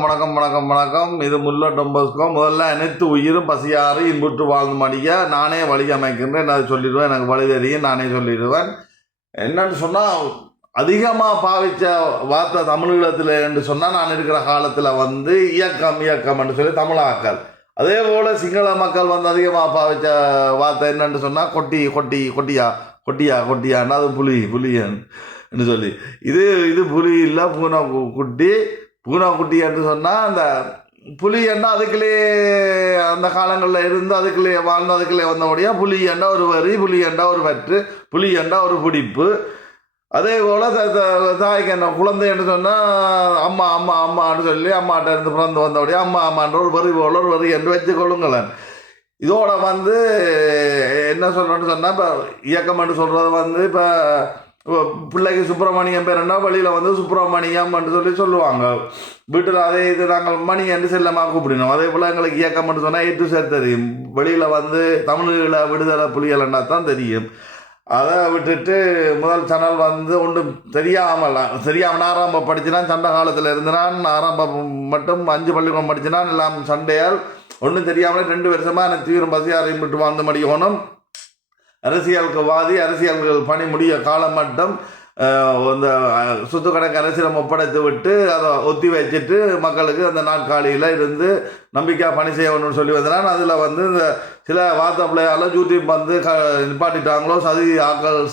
வணக்கம் வணக்கம் வணக்கம். இது முல்லை டொம்பஸ்கோ. முதல்ல அனைத்து உயிரும் பசியாறு இன்புற்று வாழ்ந்து மடிய நானே வழி அமைக்கின்றேன். அதை சொல்லிடுவேன். எனக்கு வழி தெரியும், நானே சொல்லிடுவேன். என்னன்னு சொன்னால், அதிகமாக பாவித்த வார்த்தை தமிழீழத்தில் என்று சொன்னால், நான் இருக்கிற காலத்தில் இயக்கம் என்று சொல்லி தமிழாக்கள். அதே போல் சிங்கள மக்கள் அதிகமாக பாவித்த வார்த்தை என்னென்று சொன்னால், கொட்டியான்னா அது புலின்னு சொல்லி. இது புலி இல்லை, பூனைக்குட்டி என்று சொன்னால், அந்த புலி என்ன அதுக்குள்ளே அந்த காலங்களில் இருந்து அதுக்குள்ளே வாழ்ந்து அதுக்குள்ளே வந்தபடியாக புலி என்ற ஒரு வரி, புலி என்ற ஒரு பற்று, புலி என்ற ஒரு பிடிப்பு. அதே போல் தாய்க்கு என்ன குழந்தை என்று சொன்னால் அம்மான்னு சொல்லி அம்மாட்ட இருந்து பிறந்து வந்தபடியாக அம்மான்ற ஒரு வரி போல ஒரு வரி என்று வச்சுக்கொள்ளுங்களேன். இதோட என்ன சொல்கிறேன்னு சொன்னால், இப்போ இயக்கம் என்று சொல்கிறது இப்போ பிள்ளைக்கு சுப்பிரமணியம் பேருன்னா வழியில் சுப்பிரமணியம் என்று சொல்லுவாங்க. வீட்டில் அதே இது நாங்கள் மணி என்று செல்லமாக கூப்பிடணும். அதே போல் எங்களுக்கு இயக்கம் என்று சொன்னால் ஏற்று சேர் தெரியும். வெளியில் தமிழீழ விடுதலை புலிகள்னா தான் தெரியும். அதை விட்டுட்டு முதல் சேனல் ஒன்றும் தெரியாமல் ஆரம்பம் படிச்சினான். சண்டை காலத்தில் இருந்தான். ஆரம்பம் மட்டும் 5 பள்ளிக்கூடம் படிச்சினான். எல்லாம் சண்டையால் ஒன்றும் தெரியாமல் 2 வருஷமாக எனக்கு தீவிரம் பசியாரையும் விட்டு வாழ்ந்து மடிக்கணும். அரசியல்கள் பணி முடிய காலம் மட்டும் இந்த சொத்து கணக்கு அரசியலம் ஒப்படைத்து விட்டு அதை ஒத்தி வச்சுட்டு மக்களுக்கு அந்த நாட்காலியில் இருந்து நம்பிக்கையாக பணி செய்யணும்னு சொல்லி வந்தான். அதில் இந்த சில வார்த்தை பிள்ளையால் யூடியூப் நிப்பாட்டிட்டாங்களோ,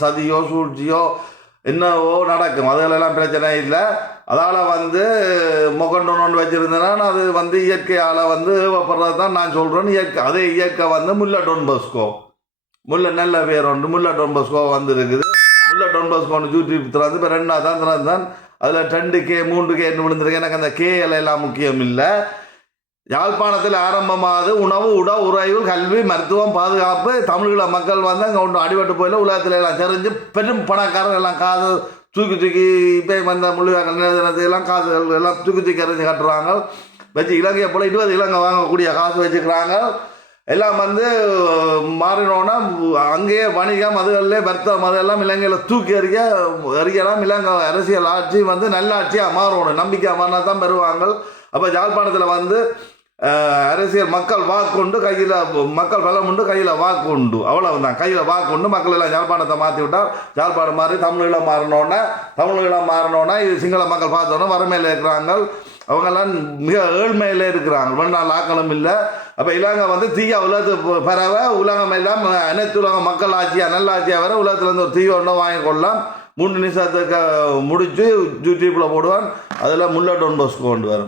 சதியோ சூழ்ச்சியோ என்னவோ நடக்கும். அதுகளெல்லாம் பிரச்சனை இல்லை. அதால் மொகண்டோன்னு வச்சுருந்தேன்னா அது இயற்கையால் ஏவப்படுறது தான் நான் சொல்கிறேன்னு. அதே இயற்கை முல்லை டொம்பஸ்கோ, நல்ல பேர் ஒன்று முல்லை டொம்பஸ்கோ இருக்குது. முல்லை டொம்பஸ்கோன்னு யூடியூப் இப்போ 2 தான் அதில் 2K 3K என்று விழுந்திருக்கு. எனக்கு அந்த எல்லாம் முக்கியம் இல்லை. யாழ்ப்பாணத்தில் ஆரம்பமாவது உணவு, உறைவு, கல்வி, மருத்துவம், பாதுகாப்பு. தமிழீழ மக்கள் அங்கே ஒன்று அடிபட்டு போயில உலகத்தில் எல்லாம் தெரிஞ்சு பெரும் பணக்காரர்கள் எல்லாம் காசு தூக்கி இப்போ முள்ளிவாக்கல் எல்லாம் காசுகள் எல்லாம் தூக்கி எறிஞ்சு கட்டுறாங்க. வச்சு இலங்கையை போல் 20 இலங்கை வாங்கக்கூடிய காசு வச்சுக்கிறாங்க. எல்லாம் மாறினோன்னா அங்கேயே வணிகம் அதுகளில் வர்த்தகம் அதெல்லாம் இலங்கையில் தூக்கி எறியலாம். இலங்கை அரசியல் ஆட்சி நல்லாட்சியாக மாறணும். நம்பிக்கை மாறினா தான் பெறுவாங்க. அப்போ யாழ்ப்பாணத்தில் அரசியல் மக்கள் வாக்குண்டு, கையில் மக்கள் பலம் உண்டு, கையில் வாக்கு உண்டு. அவ்வளவுதான். கையில் வாக்கு உண்டு. மக்கள் எல்லாம் யாழ்ப்பாணத்தை மாற்றி விட்டால் யாழ்ப்பாணம் மாறி தமிழீழம் மாறினோன்னா இது சிங்கள மக்கள் பார்த்தோன்னா வறுமையில் இருக்கிறாங்க. அவங்கெல்லாம் மிக ஏழ்மையில் இருக்கிறாங்க. வெண்ணால் ஆக்களும் இல்லை. அப்போ இலங்கை தீய உலகத்துக்கு பரவ உலகம் எல்லாம் அனைத்து உலக மக்கள் ஆட்சியாக நல்ல ஆட்சியாக வர உலகத்துலேருந்து ஒரு தீய ஒன்றும் வாங்கிக்கொள்ளலாம். 3 நிமிஷத்துக்கு முடித்து யூடியூப்பில் போடுவான். அதில் முல்லை டொம்பஸ்கோ கொண்டு வரும்.